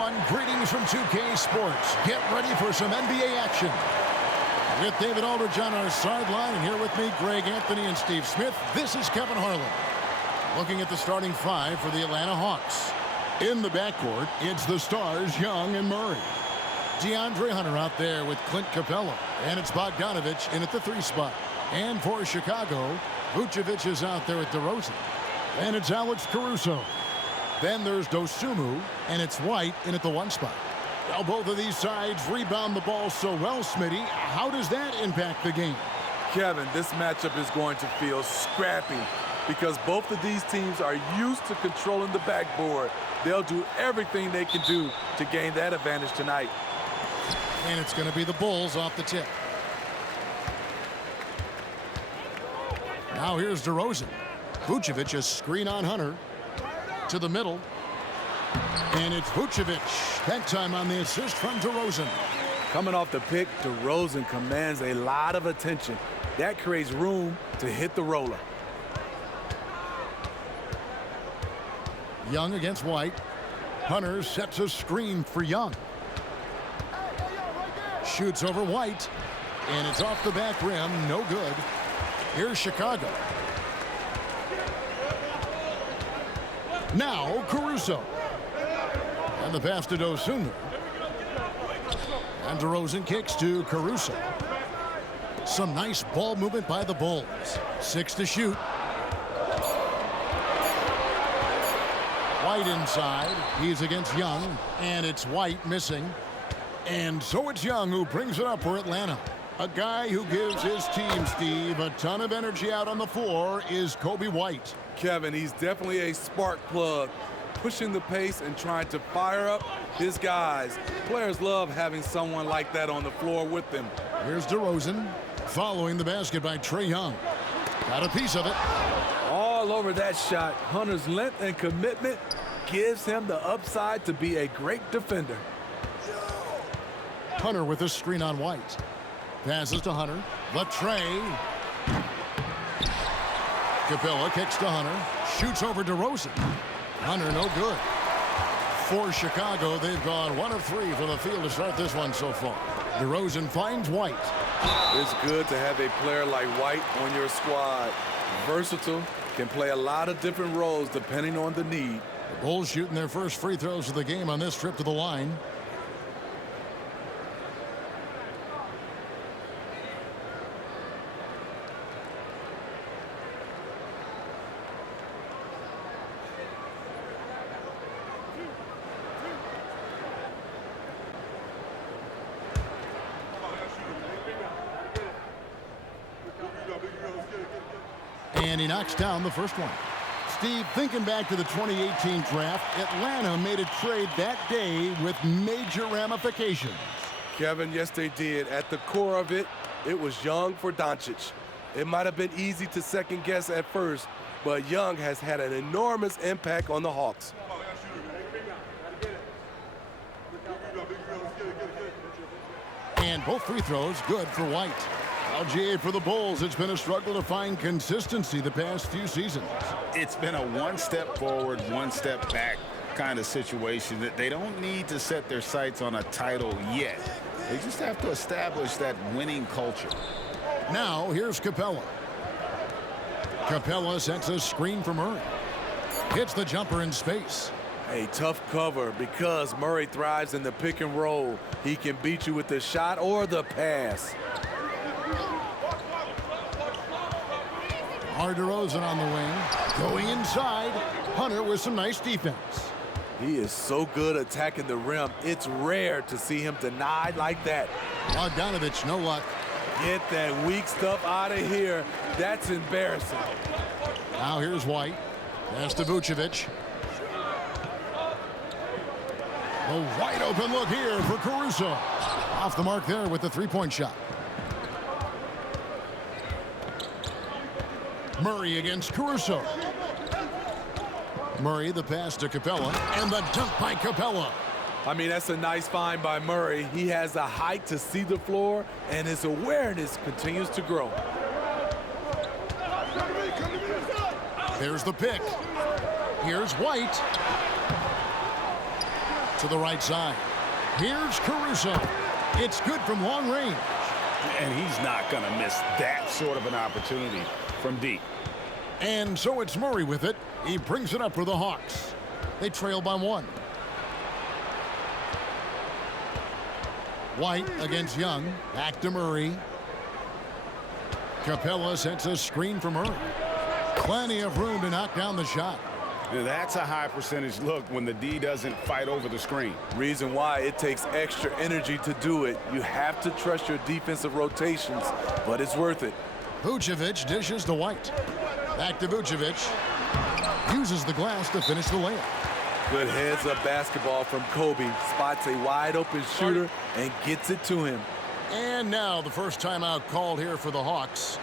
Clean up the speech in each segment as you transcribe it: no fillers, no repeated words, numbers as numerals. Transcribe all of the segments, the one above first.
everyone. Greetings from 2K Sports. Get ready for some NBA action. With David Aldridge on our sideline, and here with me, Greg Anthony and Steve Smith, this is Kevin Harlan. Looking at the starting five for the Atlanta Hawks. In the backcourt, it's the stars Young and Murray. DeAndre Hunter out there with Clint Capella. And it's Bogdanović in at the 3 spot. And for Chicago, Vucevic is out there with DeRozan. And it's Alex Caruso. Then there's Dosunmu, and it's White in at the 1 spot. Now both of these sides rebound the ball so well, Smitty. How does that impact the game? Kevin, this matchup is going to feel scrappy because both of these teams are used to controlling the backboard. They'll do everything they can do to gain that advantage tonight. And it's going to be the Bulls off the tip. Now here's DeRozan. Vucevic a screen on Hunter. To the middle. And it's Vucevic. That time on the assist from DeRozan. Coming off the pick, DeRozan commands a lot of attention. That creates room to hit the roller. Young against White. Hunter sets a screen for Young. Shoots over White. And it's off the back rim. No good. Here's Chicago. Now Caruso. And the pass to Dosunmu. And DeRozan kicks to Caruso. Some nice ball movement by the Bulls. 6 to shoot. White inside. He's against Young. And it's White missing. And so it's Young who brings it up for Atlanta. A guy who gives his team, Steve, a ton of energy out on the floor is Coby White. Kevin, he's definitely a spark plug, pushing the pace and trying to fire up his guys. Players love having someone like that on the floor with them. Here's DeRozan following the basket by Trae Young. Got a piece of it. All over that shot. Hunter's length and commitment gives him the upside to be a great defender. Hunter with a screen on White. Passes to Hunter. The Trae. Capella kicks to Hunter. Shoots over DeRozan. Hunter no good. For Chicago, they've gone 1 of 3 from the field to start this one so far. DeRozan finds White. It's good to have a player like White on your squad. Versatile, can play a lot of different roles depending on the need. The Bulls shooting their first free throws of the game on this trip to the line. And he knocks down the first one. Steve, thinking back to the 2018 draft, Atlanta made a trade that day with major ramifications. Kevin, yes, they did. At the core of it, it was Young for Doncic. It might have been easy to second guess at first, but Young has had an enormous impact on the Hawks. And both free throws good for White. LGA for the Bulls, it's been a struggle to find consistency the past few seasons. It's been a one step forward, one step back kind of situation that they don't need to set their sights on a title yet. They just have to establish that winning culture. Now here's Capella. Capella sets a screen for Murray. Hits the jumper in space. A tough cover because Murray thrives in the pick and roll. He can beat you with the shot or the pass. DeRozan on the wing. Going inside. Hunter with some nice defense. He is so good attacking the rim. It's rare to see him denied like that. Bogdanović, no luck. Get that weak stuff out of here. That's embarrassing. Now here's White. Pass to Vucevic. A wide open look here for Caruso. Off the mark there with the three-point shot. Murray against Caruso. Murray, the pass to Capella, and the dunk by Capella. I mean, that's a nice find by Murray. He has the height to see the floor, and his awareness continues to grow. There's the pick. Here's White. To the right side. Here's Caruso. It's good from long range. And he's not going to miss that sort of an opportunity from deep. And so it's Murray with it. He brings it up for the Hawks. They trail by 1. White against Young. Back to Murray. Capella sets a screen for Murray. Plenty of room to knock down the shot. Now, that's a high percentage look when the D doesn't fight over the screen. Reason why it takes extra energy to do it. You have to trust your defensive rotations, but it's worth it. Vucevic dishes to White. Back to Vucevic. Uses the glass to finish the layup. Good heads-up basketball from Kobe. Spots a wide-open shooter and gets it to him. And now the first timeout called here for the Hawks.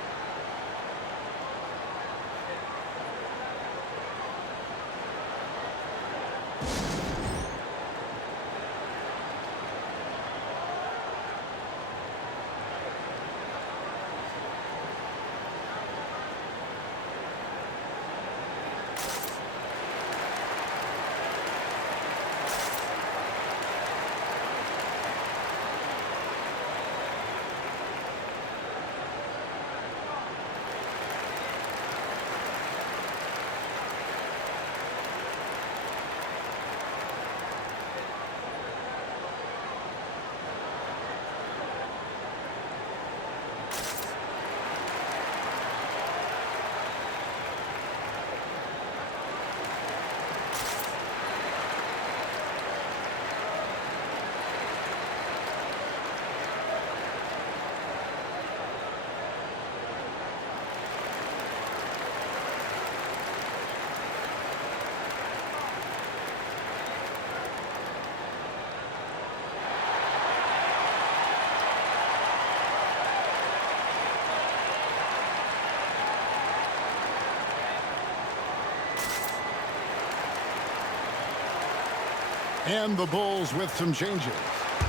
And the Bulls with some changes.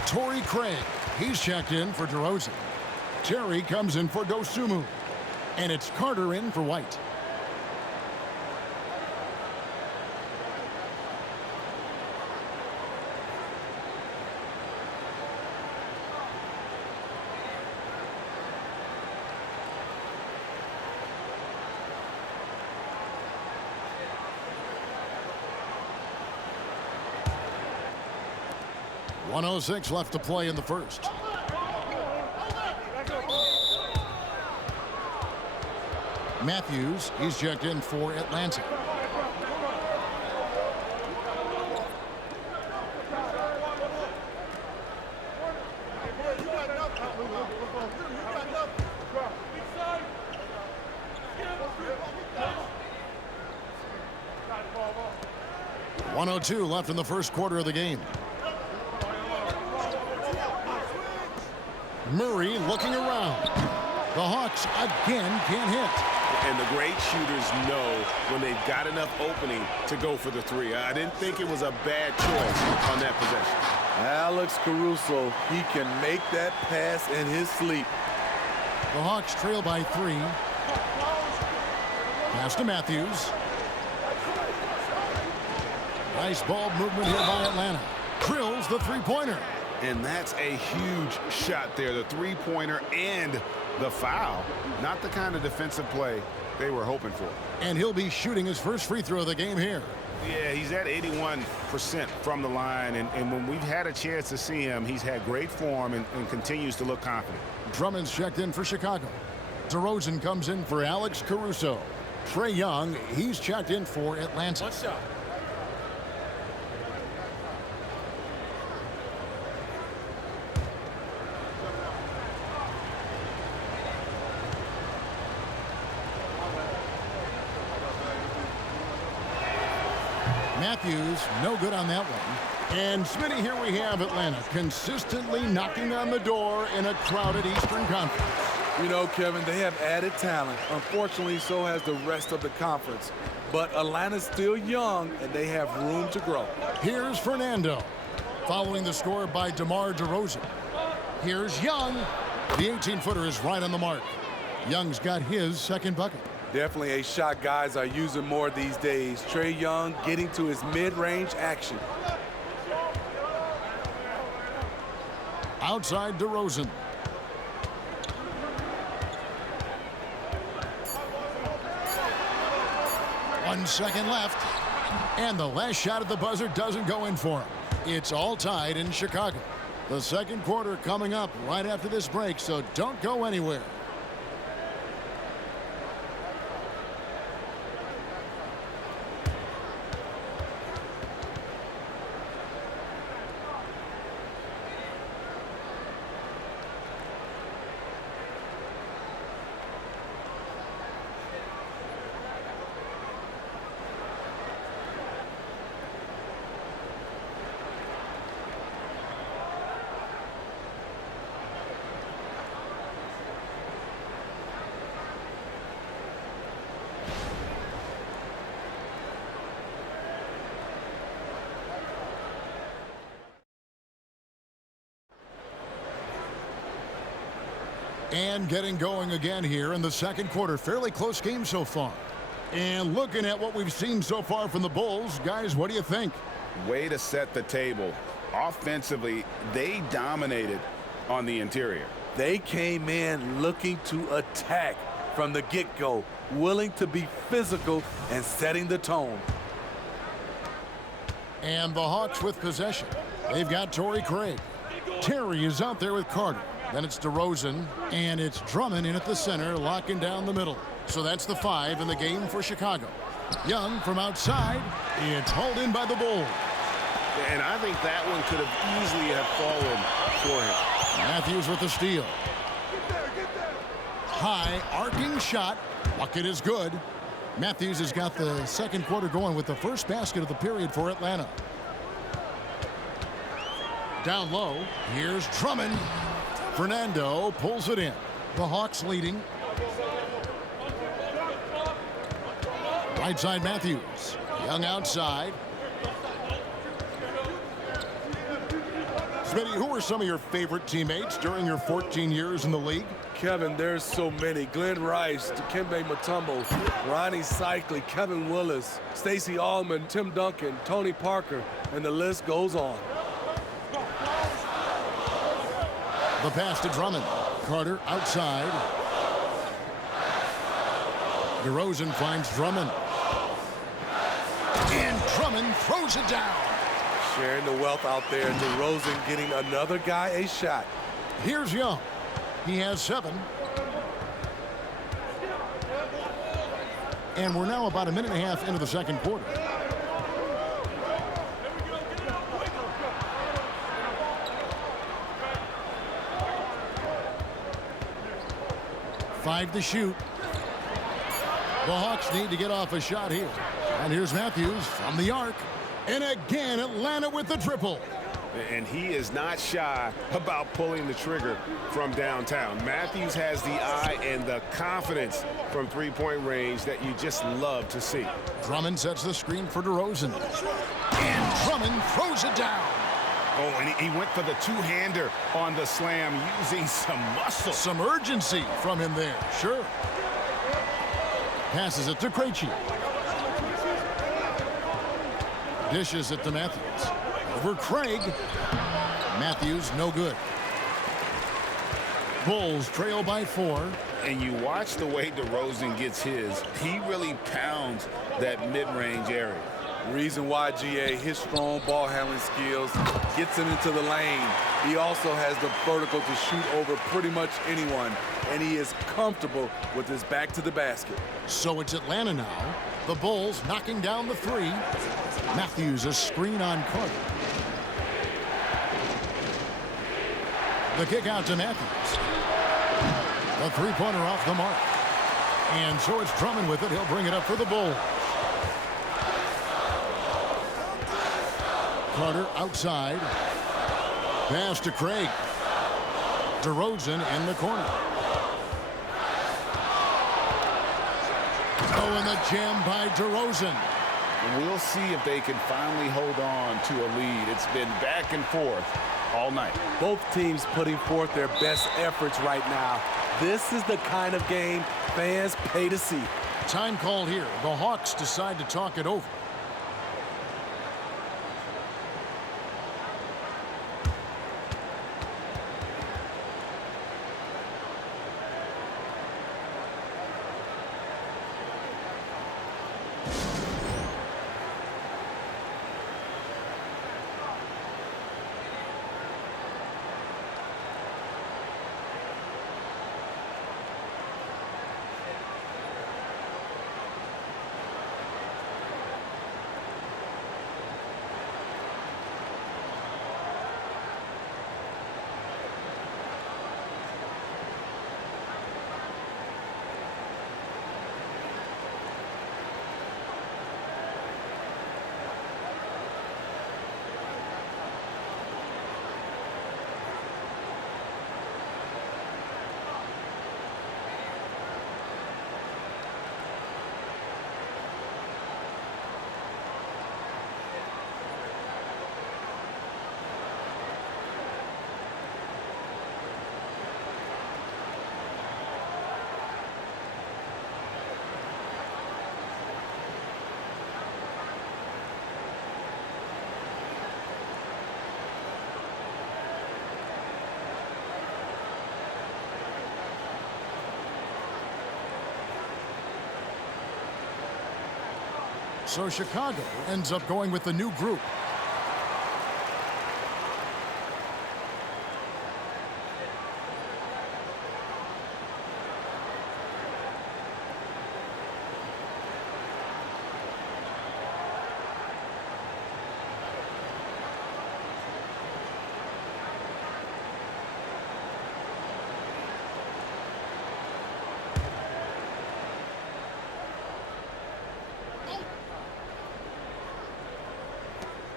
Torrey Craig, he's checked in for DeRozan. Terry comes in for Dosunmu. And it's Carter in for White. .106 left to play in the first. Matthews, he's checked in for Atlanta. .102 left in the first quarter of the game. Murray looking around. The Hawks again can't hit. And the great shooters know when they've got enough opening to go for the three. I didn't think it was a bad choice on that possession. Alex Caruso, he can make that pass in his sleep. The Hawks trail by 3. Pass to Matthews. Nice ball movement here by Atlanta. Drills the three-pointer. And that's a huge shot there, the three-pointer and the foul. Not the kind of defensive play they were hoping for. And he'll be shooting his first free throw of the game here. Yeah, he's at 81% from the line, and when we've had a chance to see him, he's had great form and continues to look confident. Drummond's checked in for Chicago. DeRozan comes in for Alex Caruso. Trae Young, he's checked in for Atlanta. One shot. Matthews, no good on that one. And Smitty, here we have Atlanta consistently knocking on the door in a crowded Eastern Conference. You know, Kevin, they have added talent. Unfortunately, so has the rest of the conference. But Atlanta's still young, and they have room to grow. Here's Fernando, following the score by DeMar DeRozan. Here's Young. The 18-footer is right on the mark. Young's got his second bucket. Definitely a shot guys are using more these days. Trae Young getting to his mid-range action. Outside DeRozan. One second left. And the last shot at the buzzer doesn't go in for him. It's all tied in Chicago. The second quarter coming up right after this break, so don't go anywhere. And getting going again here in the second quarter. Fairly close game so far. And looking at what we've seen so far from the Bulls, guys, what do you think? Way to set the table. Offensively, they dominated on the interior. They came in looking to attack from the get-go, willing to be physical and setting the tone. And the Hawks with possession. They've got Torrey Craig. Terry is out there with Carter. Then it's DeRozan, and it's Drummond in at the center, locking down the middle. So that's the 5 in the game for Chicago. Young from outside. It's hauled in by the Bulls. And I think that one could have easily have fallen for him. Matthews with the steal. High, arcing shot. Bucket is good. Matthews has got the second quarter going with the first basket of the period for Atlanta. Down low, here's Drummond. Fernando pulls it in. The Hawks leading. Right side Matthews. Young outside. Smitty, who are some of your favorite teammates during your 14 years in the league? Kevin, there's so many. Glenn Rice, Dikembe Mutombo, Ronnie Cycli, Kevin Willis, Stacey Allman, Tim Duncan, Tony Parker, and the list goes on. The pass to Drummond. Carter outside. DeRozan finds Drummond. And Drummond throws it down. Sharing the wealth out there. DeRozan getting another guy a shot. Here's Young. He has 7. And we're now about a minute and a half into the second quarter. Five to shoot. The Hawks need to get off a shot here. And here's Matthews from the arc. And again, Atlanta with the triple. And he is not shy about pulling the trigger from downtown. Matthews has the eye and the confidence from three-point range that you just love to see. Drummond sets the screen for DeRozan. And Drummond throws it down. Oh, and he went for the two-hander on the slam, using some muscle. Some urgency from him there, sure. Passes it to Krejci. Dishes it to Matthews. Over Craig. Matthews, no good. Bulls trail by 4. And you watch the way DeRozan gets his. He really pounds that mid-range area. Reason why, GA, his strong ball handling skills gets him into the lane. He also has the vertical to shoot over pretty much anyone, and he is comfortable with his back to the basket. So it's Atlanta now. The Bulls knocking down the 3. Matthews a screen on Carter. The kick out to Matthews. The three-pointer off the mark. And so it's Drummond with it. He'll bring it up for the Bulls. Carter outside. Pass to Craig. DeRozan in the corner. Oh, and the jam by DeRozan. We'll see if they can finally hold on to a lead. It's been back and forth all night. Both teams putting forth their best efforts right now. This is the kind of game fans pay to see. Time called here. The Hawks decide to talk it over. So Chicago ends up going with the new group.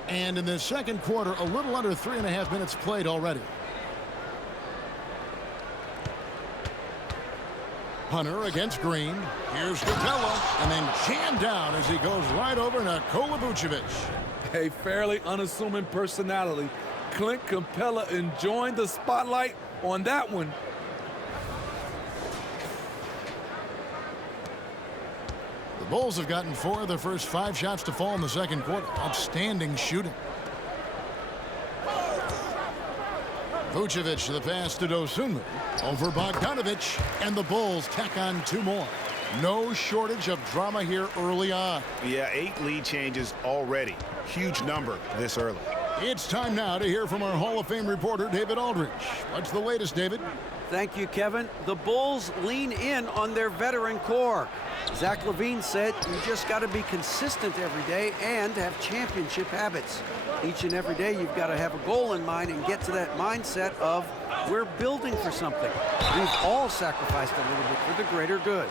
And in the second quarter, a little under 3.5 minutes played already. Hunter against Green. Here's Capella, and then jammed down as he goes right over Nikola Vucevic. A fairly unassuming personality. Clint Capella enjoying the spotlight on that one. The Bulls have gotten 4 of their first 5 shots to fall in the second quarter. Outstanding shooting. Vucevic, the pass to Dosunmu. Over Bogdanovic, and the Bulls tack on 2 more. No shortage of drama here early on. Yeah, 8 lead changes already. Huge number this early. It's time now to hear from our Hall of Fame reporter, David Aldridge. What's the latest, David? Thank you, Kevin. The Bulls lean in on their veteran core. Zach LaVine said you just got to be consistent every day and have championship habits. Each and every day you've got to have a goal in mind and get to that mindset of we're building for something. We've all sacrificed a little bit for the greater good.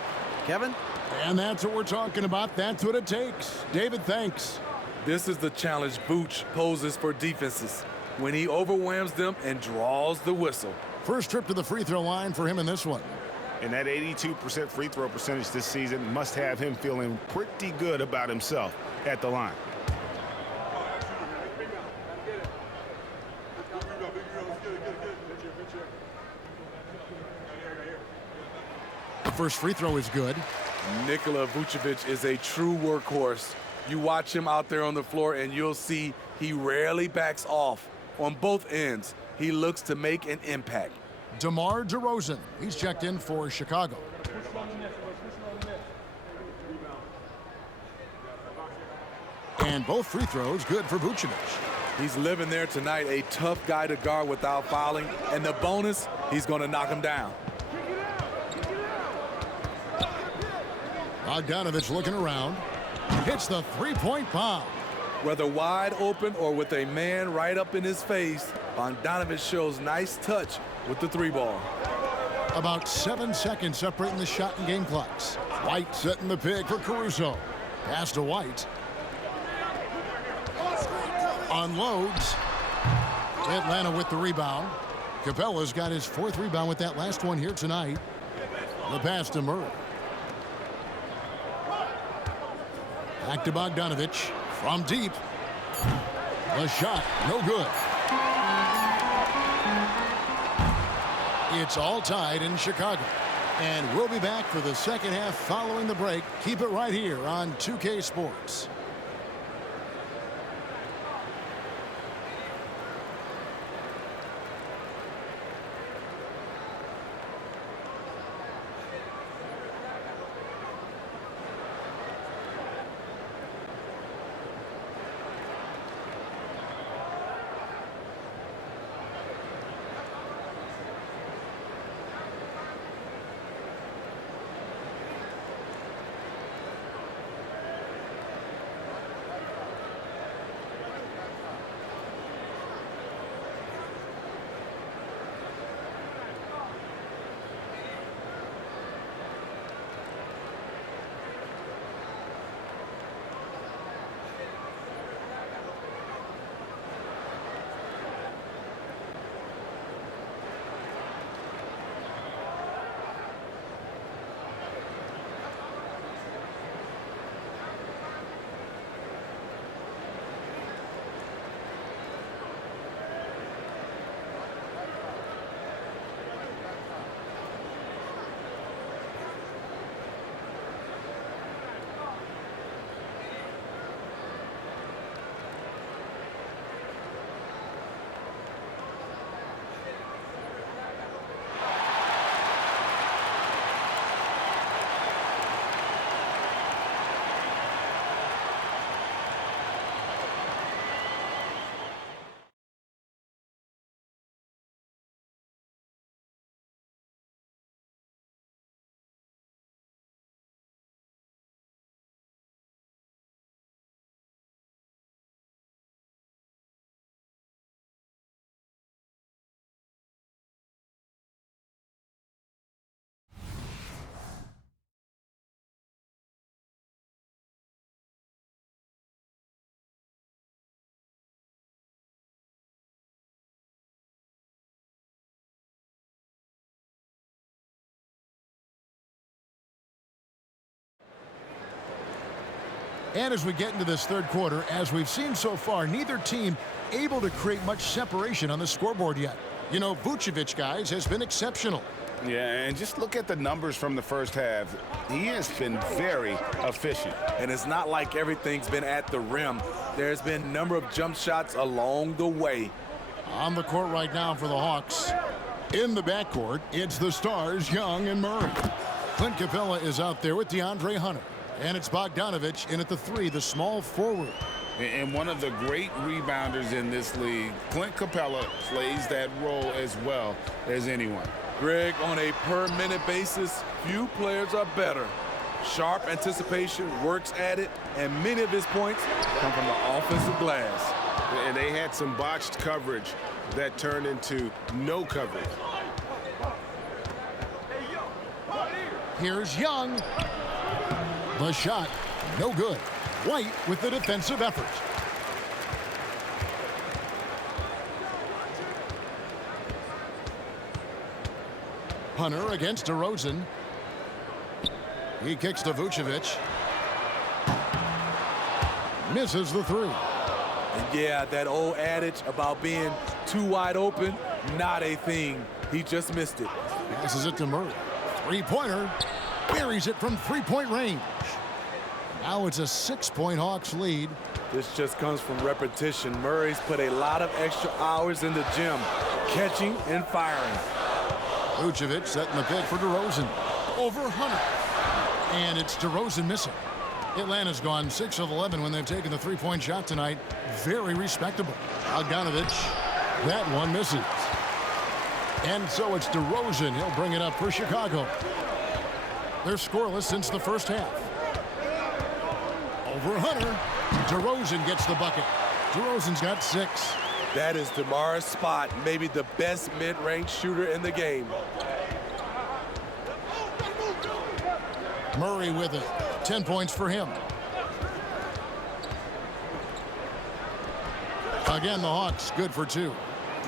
Kevin? And that's what we're talking about. That's what it takes. David, thanks. This is the challenge Vooch poses for defenses when he overwhelms them and draws the whistle. First trip to the free throw line for him in this one. And that 82% free throw percentage this season must have him feeling pretty good about himself at the line. The first free throw is good. Nikola Vucevic is a true workhorse. You watch him out there on the floor and you'll see he rarely backs off. On both ends, he looks to make an impact. DeMar DeRozan, he's checked in for Chicago. And both free throws good for Vucevic. He's living there tonight, a tough guy to guard without fouling. And the bonus, he's going to knock him down. Bogdanovic looking around. Hits the three-point bomb. Whether wide open or with a man right up in his face, Bogdanovic shows nice touch with the 3-ball. About 7 seconds separating the shot and game clocks. White setting the pick for Caruso. Pass to White. Unloads. Atlanta with the rebound. Capella's got his 4th rebound with that last one here tonight. The pass to Murray. Back to Bogdanovic from deep. The shot, no good. It's all tied in Chicago. And we'll be back for the second half following the break. Keep it right here on 2K Sports. And as we get into this third quarter, as we've seen so far, neither team able to create much separation on the scoreboard yet. You know, Vucevic, guys, has been exceptional. Yeah, and just look at the numbers from the first half. He has been very efficient. And it's not like everything's been at the rim. There's been a number of jump shots along the way. On the court right now for the Hawks. In the backcourt, it's the stars, Young and Murray. Clint Capella is out there with DeAndre Hunter. And it's Bogdanovich in at the 3, the small forward. And one of the great rebounders in this league, Clint Capella, plays that role as well as anyone. Greg, on a per-minute basis, few players are better. Sharp anticipation, works at it, and many of his points come from the offensive glass. And they had some botched coverage that turned into no coverage. Here's Young. The shot, no good. White with the defensive effort. Hunter against DeRozan. He kicks to Vucevic. Misses the 3. And yeah, that old adage about being too wide open, not a thing. He just missed it. Passes it to Murray. Three-pointer. Buries it from three-point range. Now it's a 6-point Hawks lead. This just comes from repetition. Murray's put a lot of extra hours in the gym, catching and firing. Vucevic setting the pick for DeRozan. Over Hunter. And it's DeRozan missing. Atlanta's gone 6 of 11 when they've taken the three-point shot tonight. Very respectable. Bogdanovich. That one misses. And so it's DeRozan. He'll bring it up for Chicago. They're scoreless since the first half. Over Hunter. DeRozan gets the bucket. DeRozan's got 6. That is DeMar's spot, maybe the best mid-range shooter in the game. Murray with it. 10 points for him. Again, the Hawks good for 2.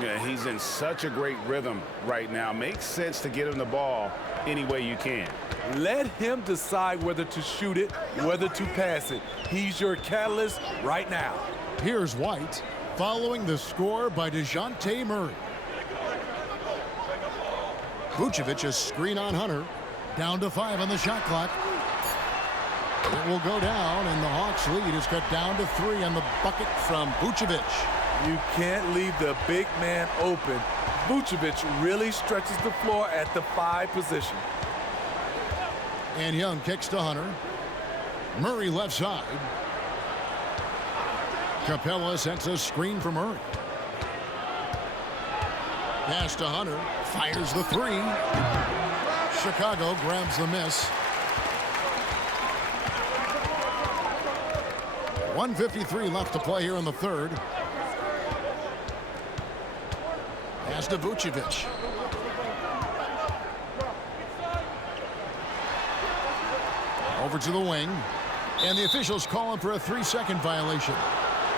Yeah, he's in such a great rhythm right now. Makes sense to get him the ball any way you can. Let him decide whether to shoot it, whether to pass it. He's your catalyst right now. Here's White following the score by DeJounte Murray. Vucevic a screen on Hunter. Down to 5 on the shot clock. It will go down, and the Hawks lead is cut down to 3 on the bucket from Vucevic. You can't leave the big man open. Vucevic really stretches the floor at the 5 position. And Young kicks to Hunter. Murray left side. Capella sets a screen for Murray. Pass to Hunter. Fires the 3. Chicago grabs the miss. 1:53 left to play here in the third. Pass to Vucevic. Over to the wing. And the officials calling for a 3-second violation.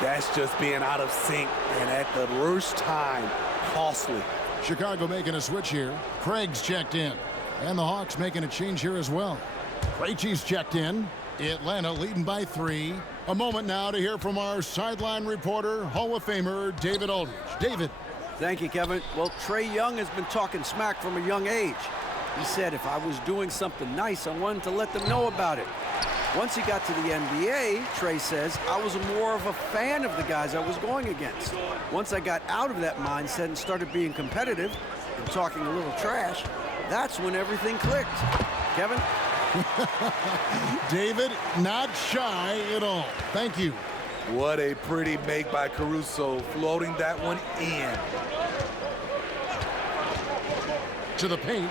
That's just being out of sync, and at the worst time, costly. Chicago making a switch here. Craig's checked in. And the Hawks making a change here as well. Krejci's checked in. Atlanta leading by 3. A moment now to hear from our sideline reporter, Hall of Famer David Aldridge. David. Thank you, Kevin. Well, Trae Young has been talking smack from a young age. He said if I was doing something nice, I wanted to let them know about it. Once he got to the NBA, Trae says, I was more of a fan of the guys I was going against. Once I got out of that mindset and started being competitive and talking a little trash, that's when everything clicked. Kevin? David, not shy at all. Thank you. What a pretty make by Caruso, floating that one in. To the paint.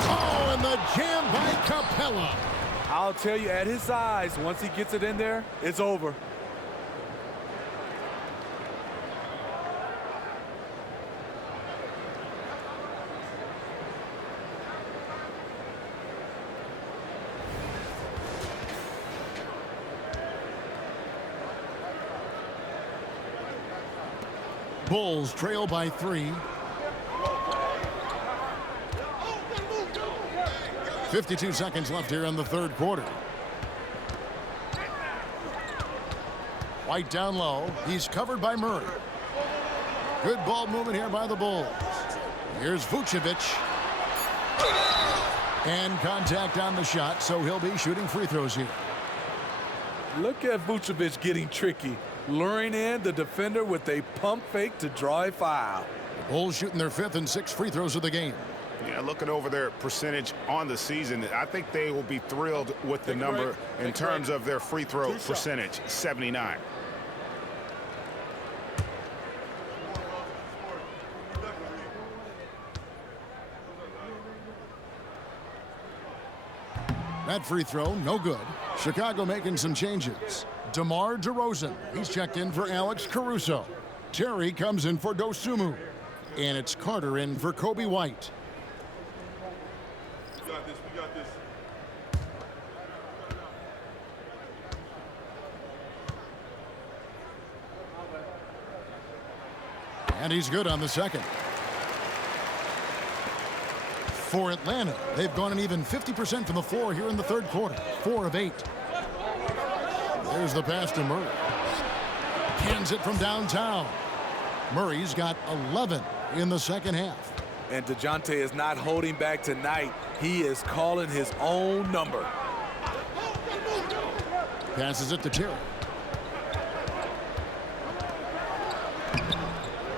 Oh, and the jam by Capella. I'll tell you, at his size, once he gets it in there, it's over. Bulls trail by 3. 52 seconds left here in the third quarter. White down low. He's covered by Murray. Good ball movement here by the Bulls. Here's Vucevic. And contact on the shot, so he'll be shooting free throws here. Look at Vucevic getting tricky, luring in the defender with a pump fake to draw a foul. The Bulls shooting their 5th and 6th free throws of the game. Yeah, looking over their percentage on the season, I think they will be thrilled with the number in terms of their free throw percentage, 79. That free throw, no good. Chicago making some changes. DeMar DeRozan, he's checked in for Alex Caruso. Terry comes in for Dosunmu. And it's Carter in for Kobe White. We got this. And he's good on the second. For Atlanta, they've gone an even 50% from the floor here in the 3rd quarter. 4 of 8. There's the pass to Murray. Cans it from downtown. Murray's got 11 in the 2nd half. And DeJounte is not holding back tonight. He is calling his own number. Passes it to Terry.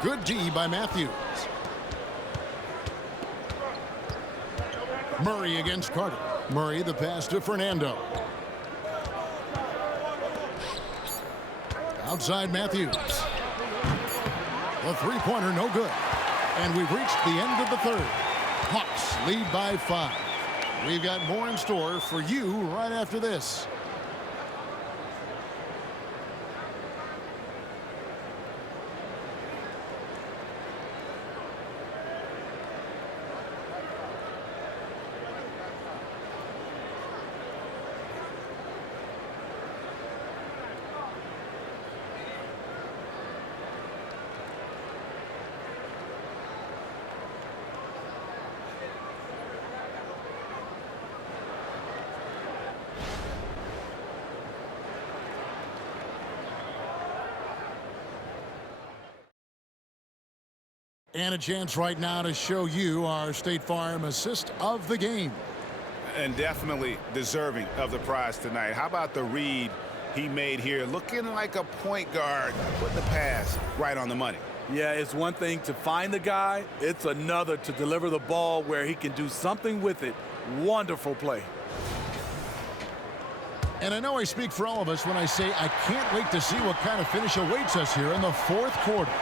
Good D by Matthews. Murray against Carter. Murray the pass to Fernando. Outside Matthews. The three-pointer no good. And we've reached the end of the 3rd. Hawks lead by 5. We've got more in store for you right after this. And a chance right now to show you our State Farm assist of the game. And definitely deserving of the prize tonight. How about the read he made here? Looking like a point guard, putting the pass right on the money. Yeah, it's one thing to find the guy. It's another to deliver the ball where he can do something with it. Wonderful play. And I know I speak for all of us when I say I can't wait to see what kind of finish awaits us here in the 4th quarter.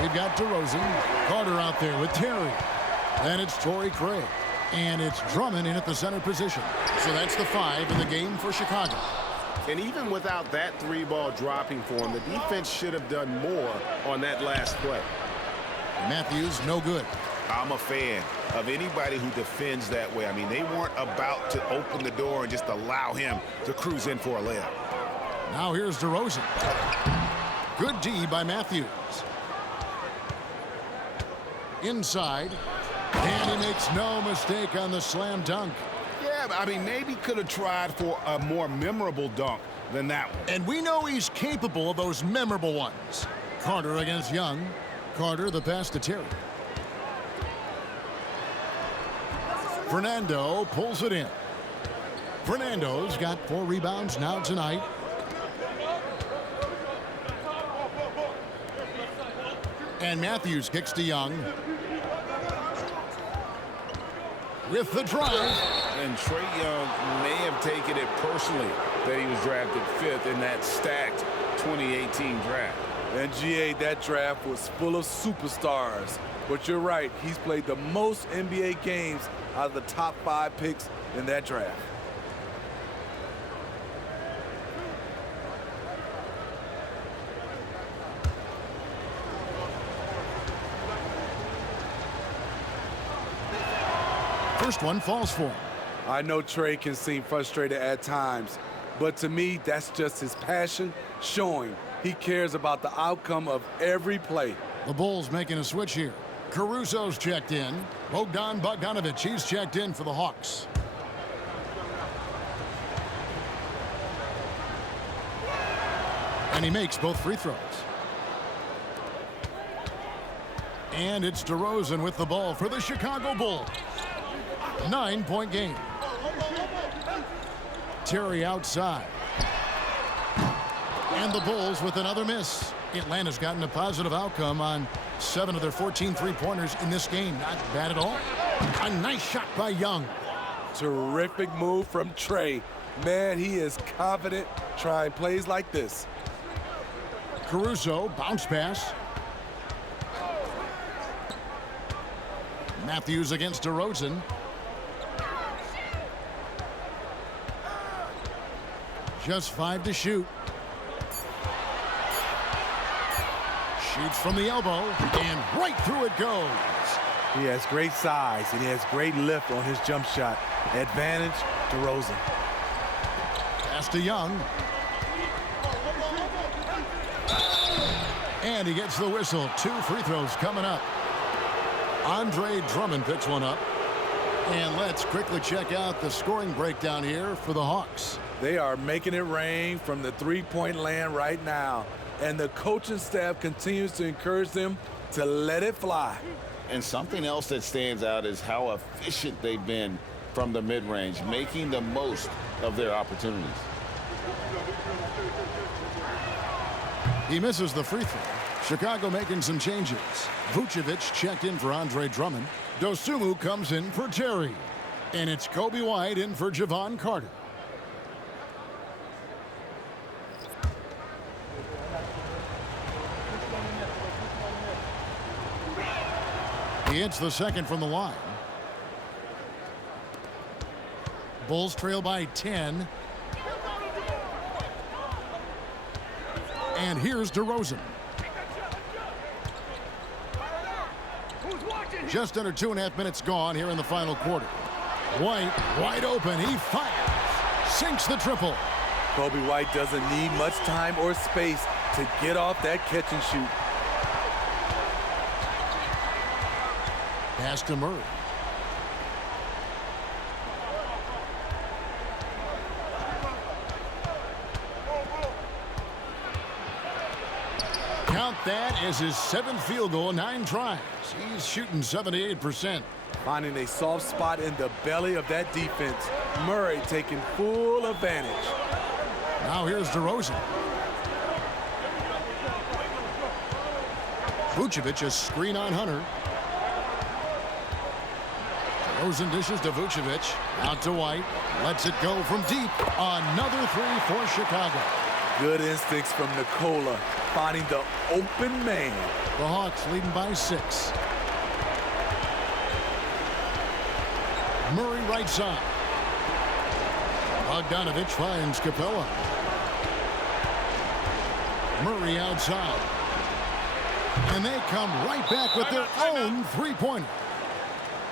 We've got DeRozan, Carter out there with Terry. Then it's Torrey Craig. And it's Drummond in at the center position. So that's the 5 in the game for Chicago. And even without that 3-ball dropping for him, the defense should have done more on that last play. Matthews, no good. I'm a fan of anybody who defends that way. I mean, they weren't about to open the door and just allow him to cruise in for a layup. Now here's DeRozan. Good D by Matthews. Inside. And he makes no mistake on the slam dunk. Yeah, I mean, maybe could have tried for a more memorable dunk than that one. And we know he's capable of those memorable ones. Carter against Young. Carter the pass to Terry. Fernando pulls it in. Fernando's got 4 rebounds now tonight. And Matthews kicks to Young. With the drive. And Trae Young may have taken it personally that he was drafted 5th in that stacked 2018 draft. And GA, that draft was full of superstars. But you're right, he's played the most NBA games out of the top 5 picks in that draft. First one falls for him. I know Trae can seem frustrated at times, but to me, that's just his passion showing. He cares about the outcome of every play. The Bulls making a switch here. Caruso's checked in. Bogdan Bogdanovic, he's checked in for the Hawks. And he makes both free throws. And it's DeRozan with the ball for the Chicago Bulls. 9-point game. Terry outside. And the Bulls with another miss. Atlanta's gotten a positive outcome on 7 of their 14 three-pointers in this game. Not bad at all. A nice shot by Young. Terrific move from Trey. Man, he is confident trying plays like this. Caruso, bounce pass. Matthews against DeRozan. Just 5 to shoot. Shoots from the elbow, and right through it goes. He has great size, and he has great lift on his jump shot. Advantage, DeRozan. Pass to Young. And he gets the whistle. 2 free throws coming up. Andre Drummond picks one up. And let's quickly check out the scoring breakdown here for the Hawks. They are making it rain from the three-point land right now. And the coaching staff continues to encourage them to let it fly. And something else that stands out is how efficient they've been from the mid-range, making the most of their opportunities. He misses the free throw. Chicago making some changes. Vucevic checked in for Andre Drummond. Dosunmu comes in for Terry. And it's Kobe White in for Javon Carter. He hits the second from the line. Bulls trail by 10. And here's DeRozan. Just under 2.5 minutes gone here in the final quarter. White wide open. He fires. Sinks the triple. Kobe White doesn't need much time or space to get off that catch and shoot. Pass to Murray. Count that as his 7th field goal, 9 tries. He's shooting 78%. Finding a soft spot in the belly of that defense. Murray taking full advantage. Now here's DeRozan. Vucevic a screen on Hunter. DeRozan dishes to Vucevic. Out to White. Lets it go from deep. Another 3 for Chicago. Good instincts from Nikola, finding the open man. The Hawks leading by 6. Murray right side. Bogdanovich finds Capella. Murray outside. And they come right back with their own three-pointer.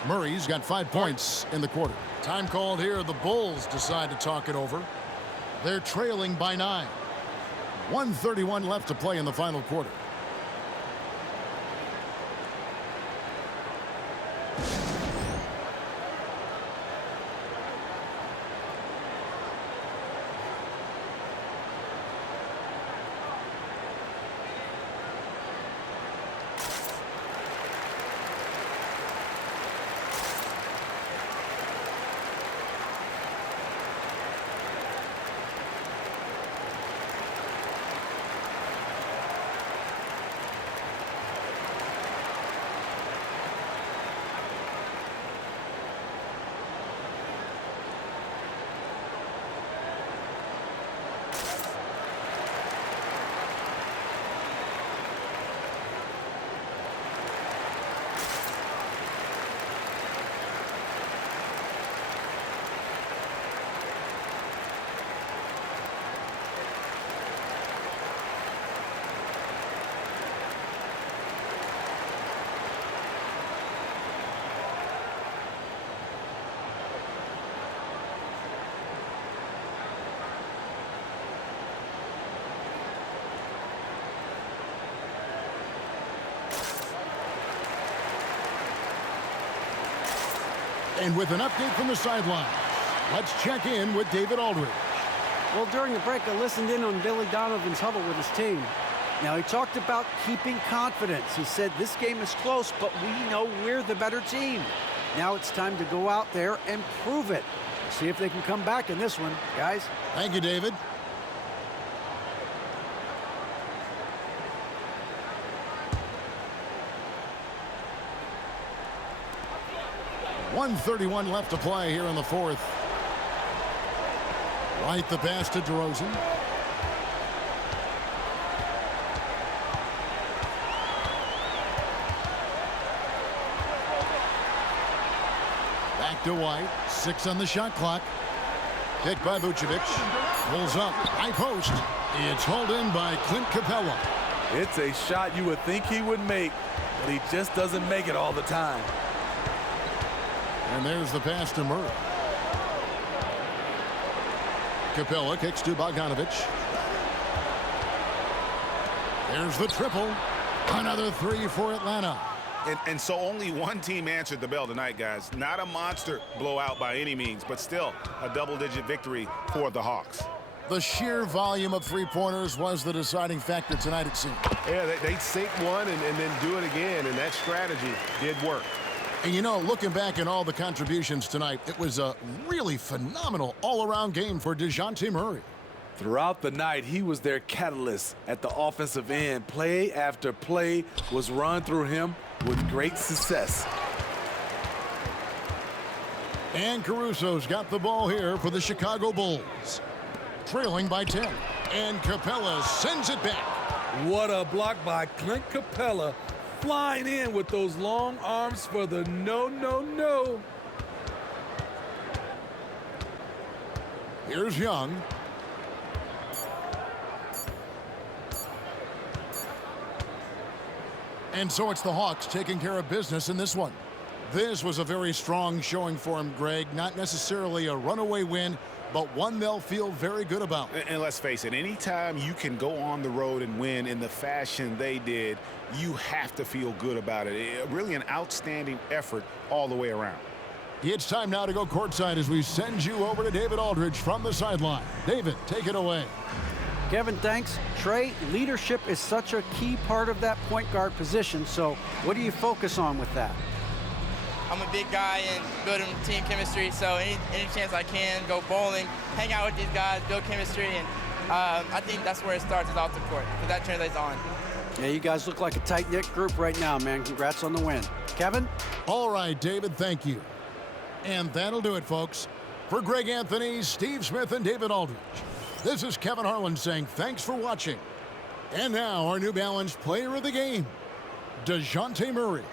Murray's got 5 points in the quarter. Time called here. The Bulls decide to talk it over. They're trailing by 9. 1:31 left to play in the final quarter. And with an update from the sideline, let's check in with David Aldridge. Well, during the break, I listened in on Billy Donovan's huddle with his team. Now, he talked about keeping confidence. He said, this game is close, but we know we're the better team. Now it's time to go out there and prove it. See if they can come back in this one, guys. Thank you, David. .131 left to play here in the fourth. Right the pass to DeRozan. Back to White. 6 on the shot clock. Kick by Vucevic. Pulls up. High post. It's hauled in by Clint Capella. It's a shot you would think he would make, but he just doesn't make it all the time. And there's the pass to Murray. Capella kicks to Bogdanovic. There's the triple. Another 3 for Atlanta. And so only one team answered the bell tonight, guys. Not a monster blowout by any means, but still a double-digit victory for the Hawks. The sheer volume of three-pointers was the deciding factor tonight, it seemed. Yeah, they sink one and then do it again, and that strategy did work. And you know, looking back at all the contributions tonight, it was a really phenomenal all-around game for DeJounte Murray. Throughout the night, he was their catalyst at the offensive end. Play after play was run through him with great success. And Caruso's got the ball here for the Chicago Bulls. Trailing by 10. And Capella sends it back. What a block by Clint Capella. Flying in with those long arms for the no. Here's Young. And so it's the Hawks taking care of business in this one. This was a very strong showing for him, Greg. Not necessarily a runaway win, but one they'll feel very good about. And let's face it, anytime you can go on the road and win in the fashion they did, you have to feel good about it. Really an outstanding effort all the way around. It's time now to go courtside as we send you over to David Aldridge from the sideline. David, take it away. Kevin, thanks. Trey, leadership is such a key part of that point guard position, so what do you focus on with that? I'm a big guy and building team chemistry, so any chance I can, go bowling, hang out with these guys, build chemistry, and I think that's where it starts, is off the court, because that translates on. Yeah, you guys look like a tight-knit group right now, man. Congrats on the win. Kevin? All right, David, thank you. And that'll do it, folks. For Greg Anthony, Steve Smith, and David Aldridge, this is Kevin Harlan saying thanks for watching. And now our New Balance player of the game, DeJounte Murray.